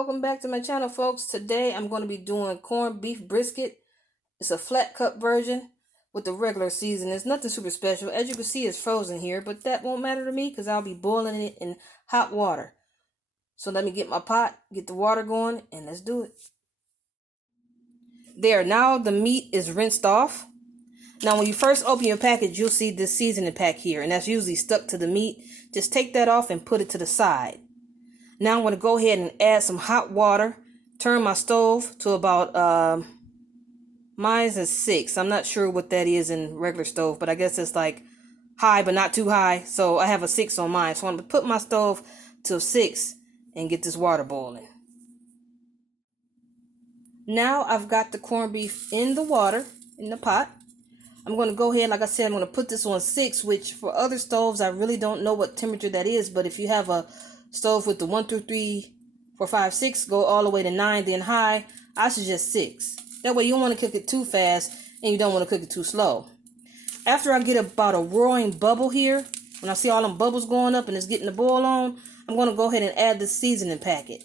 welcome back to my channel, folks. Today I'm going to be doing corned beef brisket. It's a flat cut version with the regular seasoning. It's nothing super special. As you can see, it's frozen here, but that won't matter to me because I'll be boiling it in hot water. So let me get my pot, get the water going, and let's do it. There, now the meat is rinsed off. Now when you first open your package, you'll see this seasoning pack here, and that's usually stuck to the meat. Just take that off and put it to the side. Now I'm going to go ahead and add some hot water. Turn my stove to about, mine's at 6. I'm not sure what that is in regular stove, but I guess it's like high, but not too high. So I have a 6 on mine. So I'm going to put my stove to 6 and get this water boiling. Now I've got the corned beef in the water, in the pot. I'm going to go ahead, like I said, I'm going to put this on 6, which for other stoves, I really don't know what temperature that is. But if you have a stove with the 1, 2, 3, 4, 5, 6, go all the way to 9, then high, I suggest 6. That way you don't want to cook it too fast and you don't want to cook it too slow. After I get about a roaring bubble here, when I see all them bubbles going up and it's getting the boil on, I'm going to go ahead and add the seasoning packet.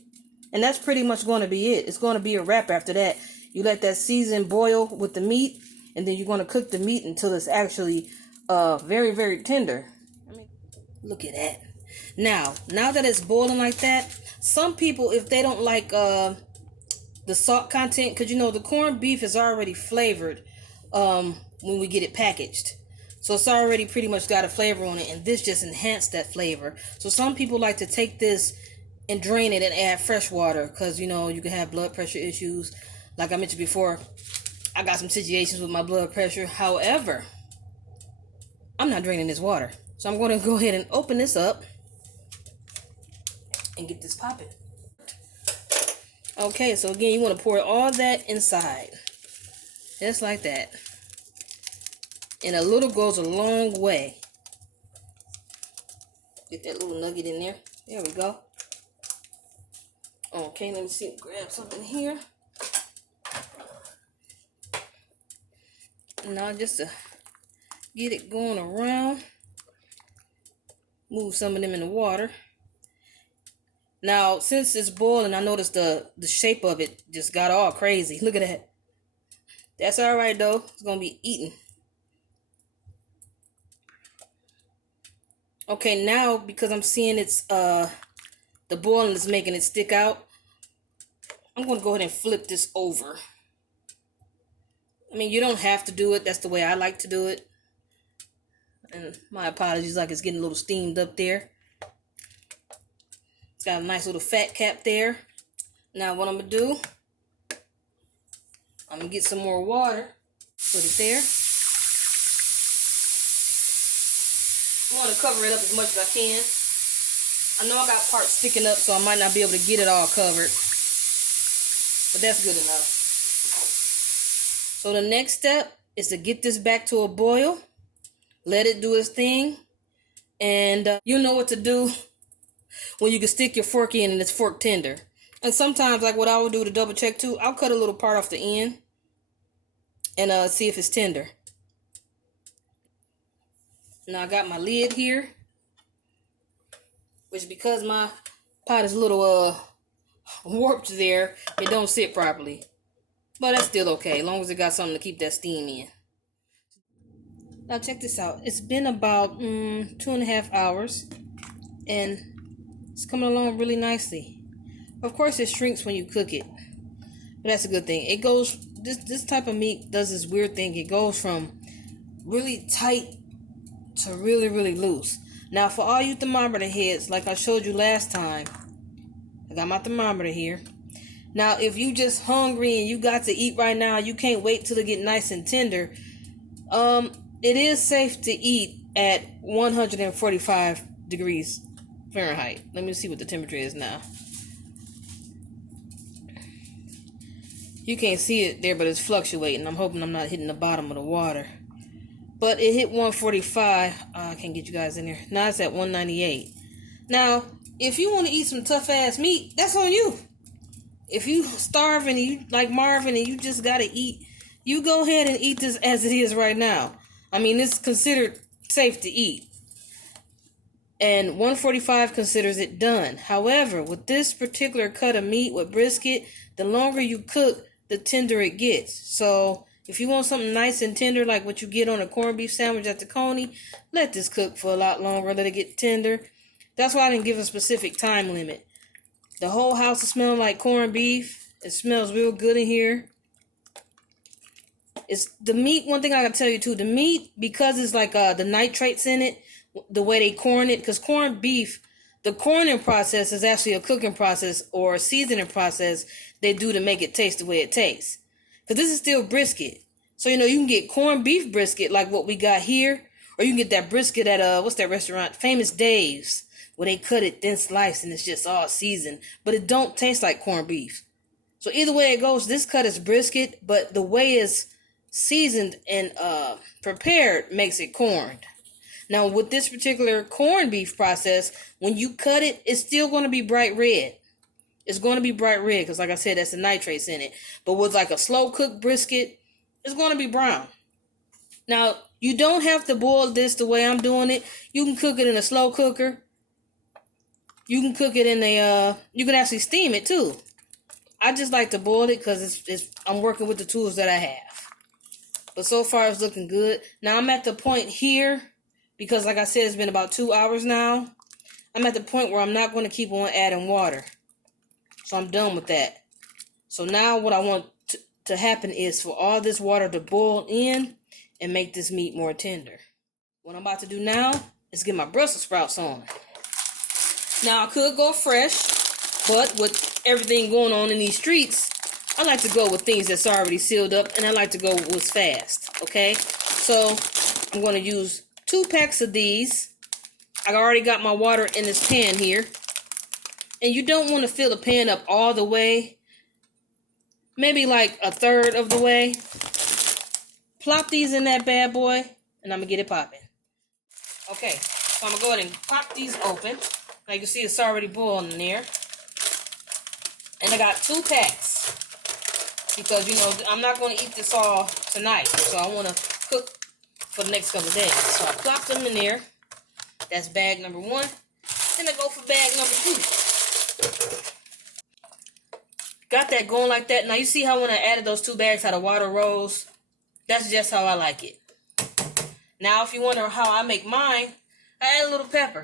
And that's pretty much going to be it. It's going to be a wrap after that. You let that season boil with the meat, and then you're going to cook the meat until it's actually very, very tender. Look at that. Now that it's boiling like that, some people, if they don't like the salt content, because you know the corned beef is already flavored when we get it packaged. So it's already pretty much got a flavor on it, and this just enhanced that flavor. So some people like to take this and drain it and add fresh water, because you know you can have blood pressure issues. Like I mentioned before, I got some situations with my blood pressure. However, I'm not draining this water. So I'm going to go ahead and open this up and get this popping. Okay, so again, you want to pour all that inside. Just like that. And a little goes a long way. Get that little nugget in there. There we go. Okay, let me see. Grab something here. Now just to get it going around, move some of them in the water. Now, since it's boiling, I noticed the shape of it just got all crazy. Look at that. That's all right, though. It's going to be eaten. Okay, now, because I'm seeing it's, the boiling is making it stick out, I'm going to go ahead and flip this over. I mean, you don't have to do it. That's the way I like to do it. And my apologies, like it's getting a little steamed up there. It's got a nice little fat cap there. Now what I'm going to do, I'm going to get some more water. Put it there. I want to cover it up as much as I can. I know I got parts sticking up, so I might not be able to get it all covered. But that's good enough. So the next step is to get this back to a boil. Let it do its thing. And you know what to do when you can stick your fork in and it's fork tender. And sometimes, like what I will do to double check too, I'll cut a little part off the end and see if it's tender. Now I got my lid here, which because my pot is a little warped there, it don't sit properly. But that's still okay, as long as it got something to keep that steam in. Now check this out. It's been about 2.5 hours, and it's coming along really nicely. Of course, it shrinks when you cook it, but that's a good thing. It goes, this type of meat does this weird thing. It goes from really tight to really, really loose. Now, for all you thermometer heads, like I showed you last time, I got my thermometer here. Now, if you just hungry and you got to eat right now, you can't wait till it get nice and tender. It is safe to eat at 145 degrees Fahrenheit. Let me see what the temperature is now. You can't see it there, but it's fluctuating. I'm hoping I'm not hitting the bottom of the water. But it hit 145. I can't get you guys in there. Now it's at 198. Now, if you want to eat some tough ass meat, that's on you. If you starving and you like Marvin and you just gotta eat, you go ahead and eat this as it is right now. I mean, it's considered safe to eat. and 145 considers it done. However, with this particular cut of meat with brisket, the longer you cook, the tender it gets. So if you want something nice and tender like what you get on a corned beef sandwich at the Coney, let this cook for a lot longer, let it get tender. That's why I didn't give a specific time limit. The whole house is smelling like corned beef. It smells real good in here. It's the meat. One thing I can tell you too, the meat, because it's like the nitrates in it, the way they corn it, because corned beef, the corning process is actually a cooking process or a seasoning process they do to make it taste the way it tastes. Because this is still brisket. So, you can get corned beef brisket like what we got here, or you can get that brisket at, what's that restaurant? Famous Dave's, where they cut it thin sliced and it's just all seasoned. But it don't taste like corned beef. So either way it goes, this cut is brisket, but the way it's seasoned and prepared makes it corned. Now with this particular corned beef process, when you cut it, it's still going to be bright red. It's going to be bright red because, like I said, that's the nitrates in it. But with like a slow cooked brisket, it's going to be brown. Now, you don't have to boil this the way I'm doing it. You can cook it in a slow cooker. You can cook it in you can actually steam it too. I just like to boil it because I'm working with the tools that I have. But so far it's looking good. Now I'm at the point here, because like I said, it's been about 2 hours now. I'm at the point where I'm not going to keep on adding water. So I'm done with that. So now what I want to happen is for all this water to boil in and make this meat more tender. What I'm about to do now is get my Brussels sprouts on. Now I could go fresh, but with everything going on in these streets, I like to go with things that's already sealed up, and I like to go with what's fast, okay? So I'm going to use 2 packs of these. I already got my water in this pan here. And you don't want to fill the pan up all the way. Maybe like a third of the way. Plop these in that bad boy, and I'm going to get it popping. Okay, so I'm going to go ahead and pop these open. Now you can see it's already boiling in there. And I got 2 packs. Because, I'm not going to eat this all tonight. So I want to cook for the next couple of days. So I plop them in there. That's bag number 1. Then I go for bag number 2. Got that going like that. Now you see how when I added those 2 bags, how the water rose? That's just how I like it. Now if you wonder how I make mine, I add a little pepper.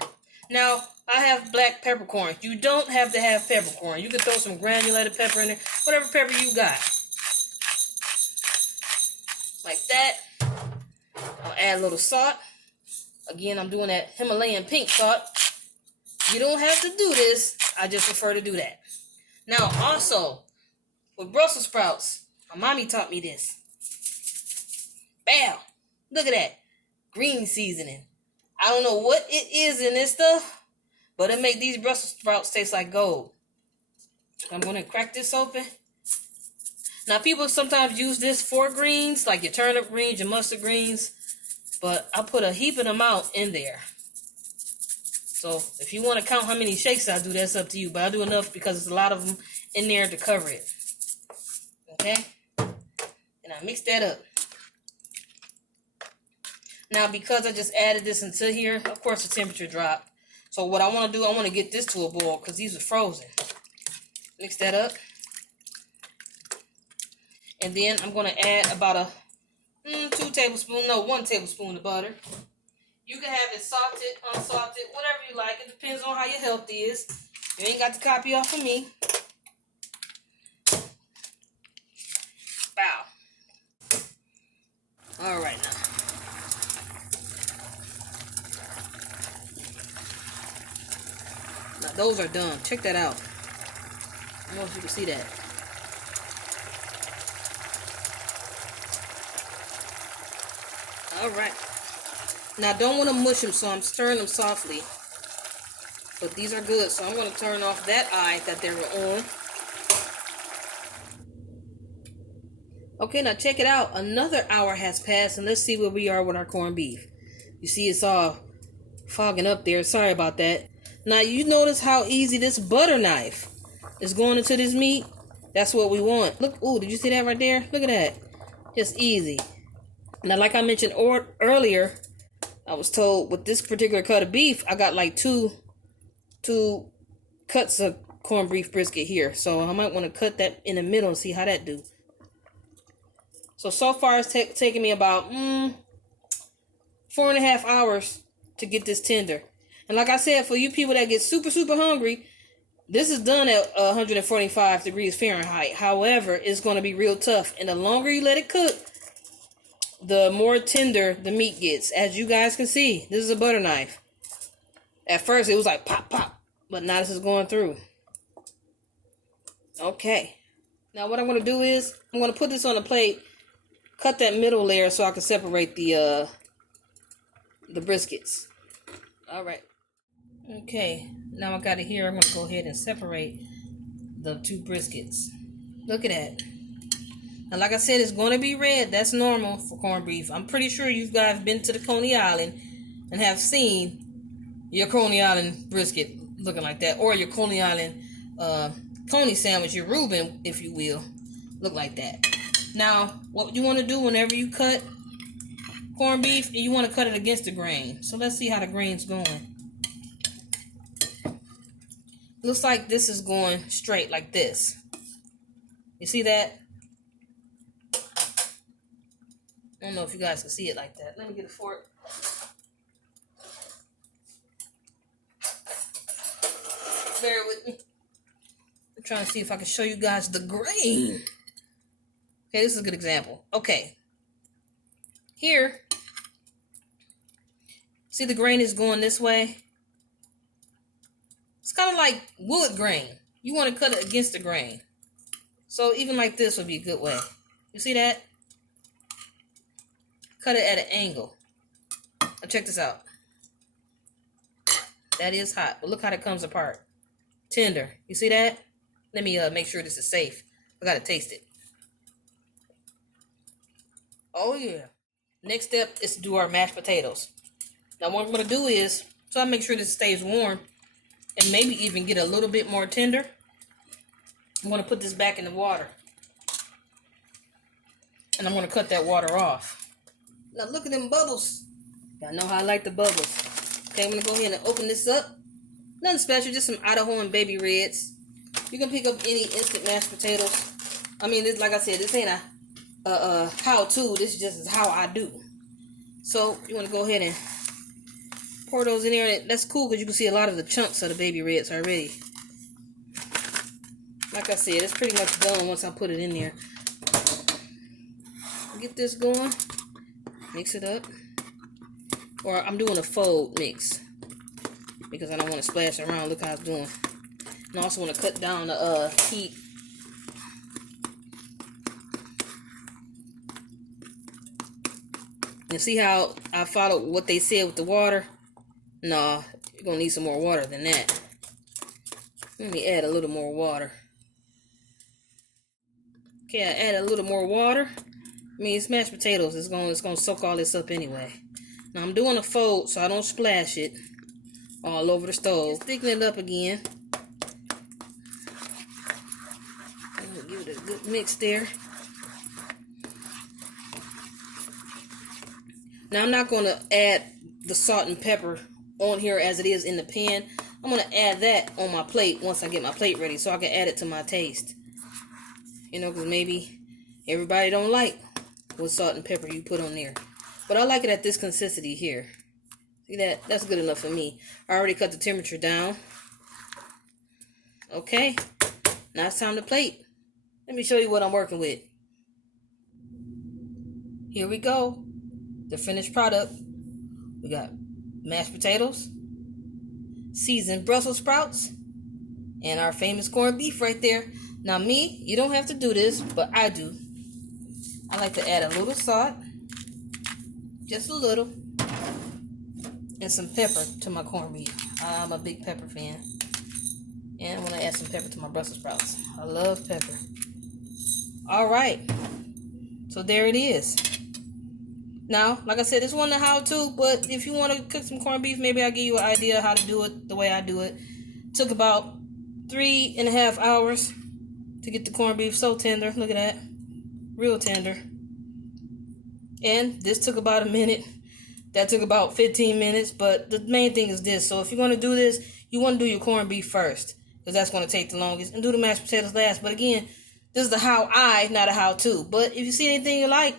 Now I have black peppercorn. You don't have to have peppercorn. You can throw some granulated pepper in there. Whatever pepper you got. Like that. I'll add a little salt. Again, I'm doing that Himalayan pink salt. You don't have to do this. I just prefer to do that. Now, also, with Brussels sprouts, my mommy taught me this. Bam! Look at that. Green seasoning. I don't know what it is in this stuff, but it make these Brussels sprouts taste like gold. I'm going to crack this open. Now, people sometimes use this for greens, like your turnip greens, your mustard greens, but I put a heaping amount in there. So if you want to count how many shakes I do, that's up to you. But I do enough because there's a lot of them in there to cover it. Okay? And I mix that up. Now because I just added this into here, of course the temperature dropped. So what I want to do, I want to get this to a boil because these are frozen. Mix that up. And then I'm going to add about 1 tablespoon of butter. You can have it salted, unsalted, whatever you like. It depends on how your health is. You ain't got to copy off of me. Bow. All right now. Now those are done. Check that out. I don't know if you can see that. All right. Now, I don't want to mush them, so I'm stirring them softly. But these are good, so I'm going to turn off that eye that they were on. Okay, now check it out. Another hour has passed, and let's see where we are with our corned beef. You see it's all fogging up there. Sorry about that. Now, you notice how easy this butter knife is going into this meat? That's what we want. Look, ooh, did you see that right there? Look at that. Just easy. Now, like I mentioned earlier, I was told with this particular cut of beef, I got like two cuts of corned beef brisket here. So I might want to cut that in the middle and see how that do. So far it's taking me about 4.5 hours to get this tender. And like I said, for you people that get super hungry, this is done at 145 degrees Fahrenheit. However, it's going to be real tough. And the longer you let it cook, the more tender the meat gets. As you guys can see, this is a butter knife. At first, it was like pop, pop. But now this is going through. Okay. Now what I'm going to do is, I'm going to put this on a plate. Cut that middle layer so I can separate the briskets. Alright. Okay, now I got it here. I'm going to go ahead and separate the two briskets. Look at that. Now, like I said, it's going to be red. That's normal for corned beef. I'm pretty sure you guys been to the Coney Island and have seen your Coney Island brisket looking like that. Or your Coney Island coney sandwich, your Reuben, if you will, look like that. Now, what you want to do whenever you cut corned beef, you want to cut it against the grain. So let's see how the grain's going. Looks like this is going straight like this. You see that? I don't know if you guys can see it like that. Let me get a fork. Bear with me. I'm trying to see if I can show you guys the grain. Okay, this is a good example. Okay. Here. See the grain is going this way? It's kind of like wood grain. You want to cut it against the grain. So even like this would be a good way. You see that? Cut it at an angle. Now check this out. That is hot, but look how it comes apart. Tender. You see that? Let me make sure this is safe. I gotta taste it. Oh yeah. Next step is to do our mashed potatoes. Now what I'm gonna do is, so I make sure this stays warm, and maybe even get a little bit more tender, I'm going to put this back in the water. And I'm going to cut that water off. Now look at them bubbles. Y'all know how I like the bubbles. Okay, I'm going to go ahead and open this up. Nothing special, just some Idaho and baby reds. You can pick up any instant mashed potatoes. I mean, this, like I said, this ain't a how-to. This just is how I do. So you want to go ahead and pour those in there. And that's cool because you can see a lot of the chunks of the baby reds already. Like I said, it's pretty much done once I put it in there. Get this going. Mix it up. Or I'm doing a fold mix because I don't want to splash around. Look how it's doing. And I also want to cut down the heat. You see how I followed what they said with the water? No, you're going to need some more water than that. Let me add a little more water. Okay, I add a little more water. I mean, it's mashed potatoes. It's gonna soak all this up anyway. Now I'm doing a fold so I don't splash it all over the stove. Just thickening it up again. I'm gonna give it a good mix there. Now I'm not gonna add the salt and pepper on here as it is in the pan. I'm gonna add that on my plate once I get my plate ready so I can add it to my taste. You know, because maybe everybody don't like what salt and pepper you put on there. But I like it at this consistency here. See that? That's good enough for me. I already cut the temperature down. Okay. Now it's time to plate. Let me show you what I'm working with. Here we go. The finished product. We got mashed potatoes, seasoned Brussels sprouts, and our famous corned beef right there. Now me, you don't have to do this, but I do. I like to add a little salt, just a little, and some pepper to my corned beef. I'm a big pepper fan. And I want to add some pepper to my Brussels sprouts. I love pepper. Alright, so there it is. Now, like I said, this wasn't a how-to, but if you want to cook some corned beef, maybe I'll give you an idea how to do it the way I do it. Took about 3.5 hours to get the corned beef so tender. Look at that. Real tender. And this took about a minute. That took about 15 minutes, but the main thing is this. So if you're going to do this, you want to do your corned beef first, because that's going to take the longest, and do the mashed potatoes last. But again, this is the how I, not a how to. But if you see anything you like,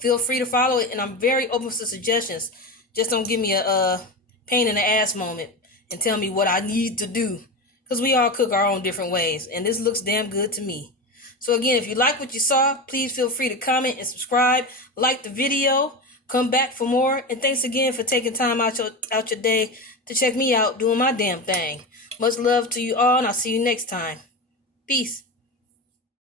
feel free to follow it, and I'm very open to suggestions. Just don't give me a pain in the ass moment and tell me what I need to do, because we all cook our own different ways, and this looks damn good to me. So again, if you like what you saw, please feel free to comment and subscribe, like the video, come back for more, and thanks again for taking time out your day to check me out doing my damn thing. Much love to you all, and I'll see you next time. Peace.